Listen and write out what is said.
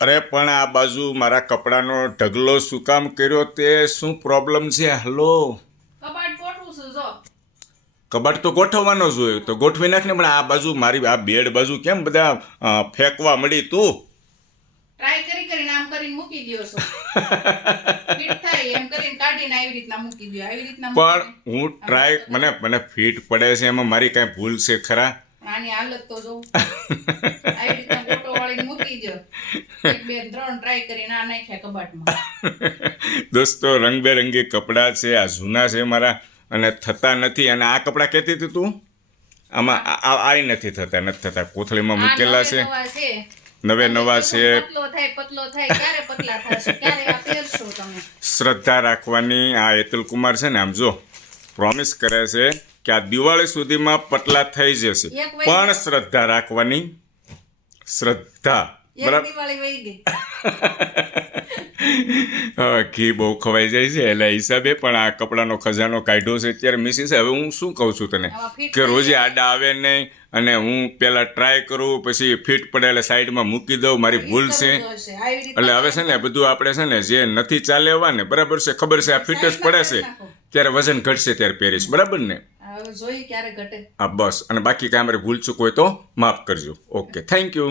અરે પણ આ બાજુ મારા કપડાનો ઢગલો શું કામ કર્યો તે શું પ્રોબ્લેમ છે? હલો, કબાટ ગોઠવું છું જો. કબાટ તો ગોઠવવાનો જ હોય તો ગોઠવી નાખ ને, પણ આ બાજુ મારી આ બેડ બાજુ કેમ બધા ફેંકવા મળી તું? ટ્રાય કરીને આમ કરીને મૂકી દ્યો છો. ફિટ થાય એમ કરીને કાઢીને આવી રીતના મૂકી દ્યો. આવી રીતના પણ મૂકીને હું ટ્રાય મને ફિટ પડે છે, એમાં મારી કાંઈ ભૂલ છે ખરા? આની હાલત તો જો આવી રીતના ગોટો વાળીને મૂકી દ્યો. 1 2 3 ટ્રાય કરીને આ નાખ્યા કબાટમાં. દોસ્તો, રંગબેરંગી કપડાં છે, આ જૂના છે મારા અને થતા નથી. અને આ કપડાં કહેતી હતી તું, આમાં આ નથી થતા કોથળીમાં મૂકેલા છે, નવે નવા છે. પતલો થાય ક્યારે પતલા થશે, ક્યારે આ પહેરશો તમે? શ્રદ્ધા રાખવાની. આ એતુલ કુમાર છે ને, આમ જો પ્રોમિસ કરે છે કે આ દિવાળી સુધીમાં પતલા થઈ જશે, પણ શ્રદ્ધા રાખવાની. શ્રદ્ધા બરાબર. દિવાળી વહી ગઈ. ઘી બહુ ખવાઈ જાય છે એટલે હિસાબે પણ આ કપડાનો ખજાનો કાઢ્યો છે અત્યારે મિસિસ. હવે હું શું કહું છું તને કે રોજે આડા આવે નહીં, અને હું પહેલાં ટ્રાય કરું, પછી ફિટ પડે એટલે સાઈડમાં મૂકી દઉં, મારી ભૂલ છે. એટલે હવે છે ને બધું આપણે છે ને જે નથી ચાલે એવા ને, બરાબર છે, ખબર છે આ ફિટ જ પડે છે, ત્યારે વજન ઘટશે ત્યારે પહેરીશ, બરાબર ને? જોઈ ક્યારે ઘટે. હા બસ. અને બાકી કાંઈ અમારે ભૂલ ચૂક હોય તો માફ કરજો. Okay, thank you.